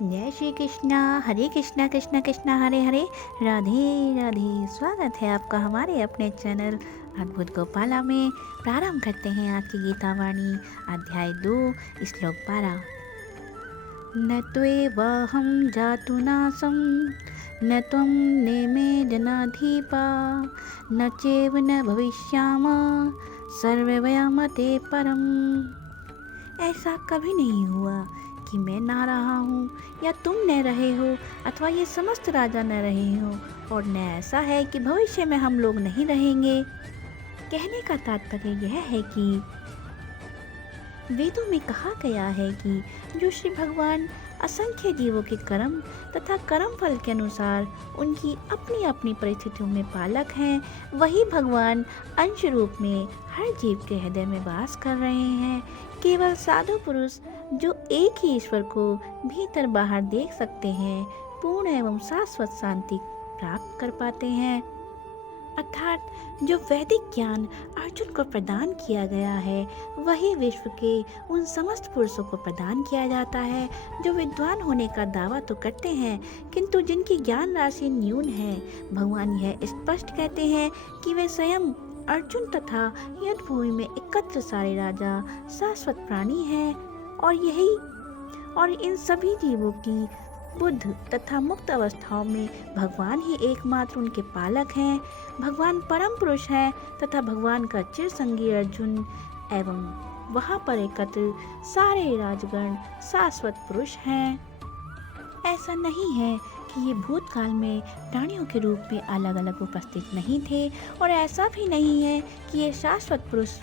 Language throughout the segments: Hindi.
जय श्री कृष्णा। हरे कृष्णा कृष्णा कृष्णा हरे हरे, राधे राधे। स्वागत है आपका हमारे अपने चैनल अद्भुत गोपाला में। प्रारंभ करते हैं आज की गीता वाणी अध्याय 2 श्लोक 12। न त्वेवाहं जातुनासं न त्वं नेमे जनाधिपा न चैव न भविष्यामः सर्वे वयमते परम्। ऐसा कभी नहीं हुआ कि मैं ना रहा हूँ या तुम न रहे हो अथवा ये समस्त राजा न रहे हो, और न ऐसा है कि भविष्य में हम लोग नहीं रहेंगे। कहने का तात्पर्य यह है कि वेदों में कहा गया है कि जो श्री भगवान असंख्य जीवों के कर्म तथा कर्म फल के अनुसार उनकी अपनी अपनी परिस्थितियों में पालक हैं, वही भगवान अंश रूप में हर जीव के हृदय में वास कर रहे हैं। केवल साधु पुरुष जो एक ही ईश्वर को भीतर बाहर देख सकते हैं, पूर्ण एवं शाश्वत शांति प्राप्त कर पाते हैं। अर्थात जो वैदिक ज्ञान अर्जुन को प्रदान किया गया है, वही विश्व के उन समस्त पुरुषों को प्रदान किया जाता है जो विद्वान होने का दावा तो करते हैं, किंतु जिनकी ज्ञान राशि न्यून है। भगवान यह स्पष्ट कहते हैं कि वे स्वयं अर्जुन तथा युद्ध भूमि में एकत्र सारे राजा शाश्वत प्राणी हैं, और इन सभी जीवों की बुद्ध तथा मुक्त अवस्थाओं में भगवान ही एकमात्र उनके पालक हैं। भगवान परम पुरुष हैं तथा भगवान का चिर संगी अर्जुन एवं वहाँ पर एकत्र सारे राजगण शाश्वत पुरुष हैं। ऐसा नहीं है कि ये भूतकाल में प्राणियों के रूप में अलग अलग उपस्थित नहीं थे, और ऐसा भी नहीं है कि ये शाश्वत पुरुष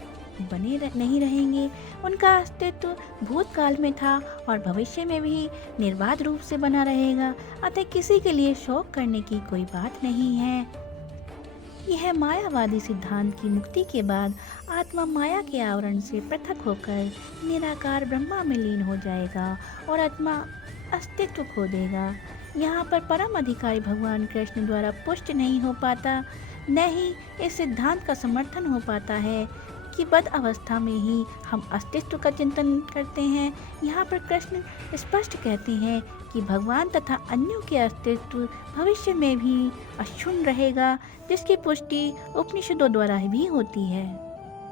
नहीं रहेंगे। उनका अस्तित्व भूतकाल में था और भविष्य में भी निर्बाध रूप से बना रहेगा, अतः किसी के लिए शोक करने की कोई बात नहीं है। यह मायावादी सिद्धांत की मुक्ति के बाद आत्मा माया के आवरण से पृथक होकर निराकार ब्रह्मा में लीन हो जाएगा और आत्मा अस्तित्व खो देगा। यहाँ पर परम अधिकारी भगवान कृष्ण द्वारा पुष्ट नहीं हो पाता, न ही इस सिद्धांत का समर्थन हो पाता है कि बद्ध अवस्था में ही हम अस्तित्व का चिंतन करते हैं। यहाँ पर कृष्ण स्पष्ट कहते हैं कि भगवान तथा अन्यों के अस्तित्व भविष्य में भी अक्षुण्ण रहेगा, जिसकी पुष्टि उपनिषदों द्वारा भी होती है।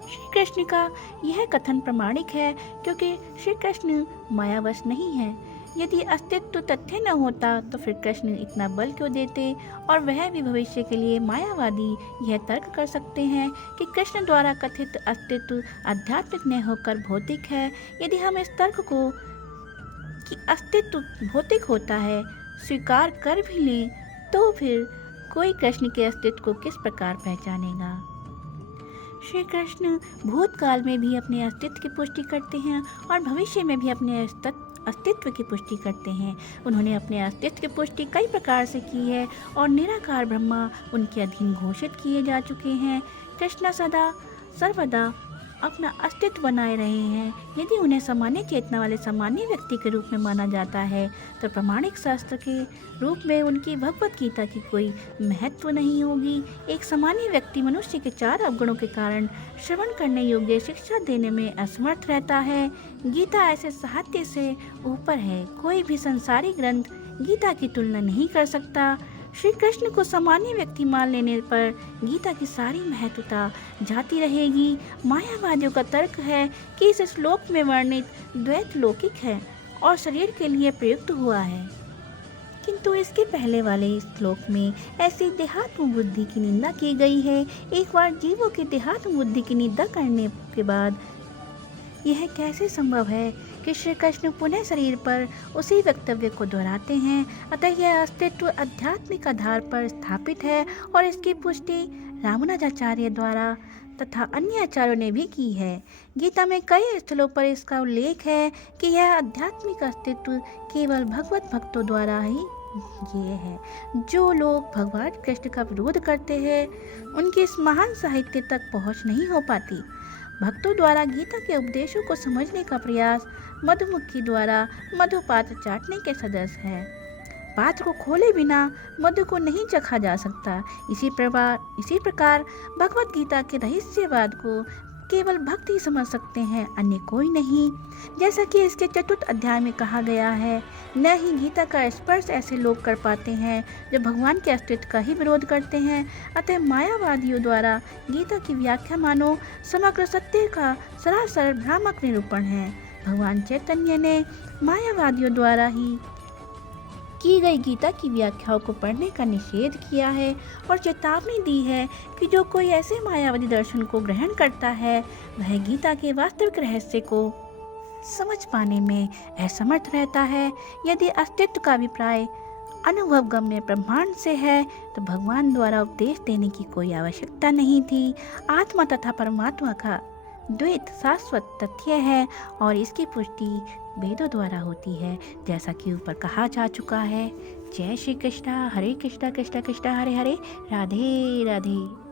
श्री कृष्ण का यह कथन प्रमाणिक है, क्योंकि श्री कृष्ण मायावश नहीं है। यदि अस्तित्व तथ्य न होता तो फिर कृष्ण इतना बल क्यों देते, और वह भी भविष्य के लिए। मायावादी यह तर्क कर सकते हैं कि कृष्ण द्वारा कथित अस्तित्व आध्यात्मिक न होकर भौतिक है। यदि हम इस तर्क को कि अस्तित्व भौतिक होता है स्वीकार कर भी लें, तो फिर कोई कृष्ण के अस्तित्व को किस प्रकार पहचानेगा। श्री कृष्ण भूतकाल में भी अपने अस्तित्व की पुष्टि करते हैं और भविष्य में भी अपने अस्तित्व की पुष्टि करते हैं। उन्होंने अपने अस्तित्व की पुष्टि कई प्रकार से की है और निराकार ब्रह्मा उनके अधीन घोषित किए जा चुके हैं। कृष्ण सदा सर्वदा अपना अस्तित्व बनाए रहे हैं। यदि उन्हें सामान्य चेतना वाले सामान्य व्यक्ति के रूप में माना जाता है, तो प्रमाणिक शास्त्र के रूप में उनकी भगवत गीता की कोई महत्व नहीं होगी। एक सामान्य व्यक्ति मनुष्य के 4 अवगुणों के कारण श्रवण करने योग्य शिक्षा देने में असमर्थ रहता है। गीता ऐसे साहित्य से ऊपर है। कोई भी संसारी ग्रंथ गीता की तुलना नहीं कर सकता। श्री कृष्ण को सामान्य व्यक्ति मान लेने पर गीता की सारी महत्वता जाती रहेगी। मायावादियों का तर्क है कि इस श्लोक में वर्णित द्वैत लौकिक है और शरीर के लिए प्रयुक्त हुआ है, किंतु इसके पहले वाले श्लोक में ऐसी देहात्म बुद्धि की निंदा की गई है। एक बार जीवों की देहात्म बुद्धि की निंदा करने के बाद यह कैसे संभव है कि श्री कृष्ण पुनः शरीर पर उसी वक्तव्य को दोहराते हैं। अतः यह अस्तित्व आध्यात्मिक आधार पर स्थापित है, और इसकी पुष्टि रामानुजाचार्य द्वारा तथा अन्य आचार्यों ने भी की है। गीता में कई स्थलों पर इसका उल्लेख है कि यह आध्यात्मिक अस्तित्व केवल भगवत भक्तों द्वारा ही ये है। जो लोग भगवान कृष्ण का विरोध करते हैं, उनकी इस महान साहित्य तक पहुँच नहीं हो पाती। भक्तों द्वारा गीता के उपदेशों को समझने का प्रयास मधुमक्खी द्वारा मधु पात्र चाटने के सदृश है। पात्र को खोले बिना मधु को नहीं चखा जा सकता। इसी प्रकार भगवत गीता के रहस्यवाद को केवल भक्त ही समझ सकते हैं, अन्य कोई नहीं। जैसा कि इसके चतुर्थ अध्याय में कहा गया है, न ही गीता का स्पर्श ऐसे लोग कर पाते हैं जो भगवान के अस्तित्व का ही विरोध करते हैं। अतः मायावादियों द्वारा गीता की व्याख्या मानो समग्र सत्य का सरासर भ्रामक निरूपण है। भगवान चैतन्य ने मायावादियों द्वारा ही की गई गीता की व्याख्याओं को पढ़ने का निषेध किया है और चेतावनी दी है कि जो कोई ऐसे मायावादी दर्शन को ग्रहण करता है वह गीता के वास्तविक रहस्य को समझ पाने में असमर्थ रहता है। यदि अस्तित्व का अभिप्राय अनुभव गम्य ब्रह्मांड से है तो भगवान द्वारा उपदेश देने की कोई आवश्यकता नहीं थी। आत्मा तथा परमात्मा का द्वैत शाश्वत तथ्य है और इसकी पुष्टि वेदों द्वारा होती है, जैसा कि ऊपर कहा जा चुका है। जय श्री कृष्णा, हरे कृष्णा कृष्णा कृष्णा हरे हरे, राधे राधे।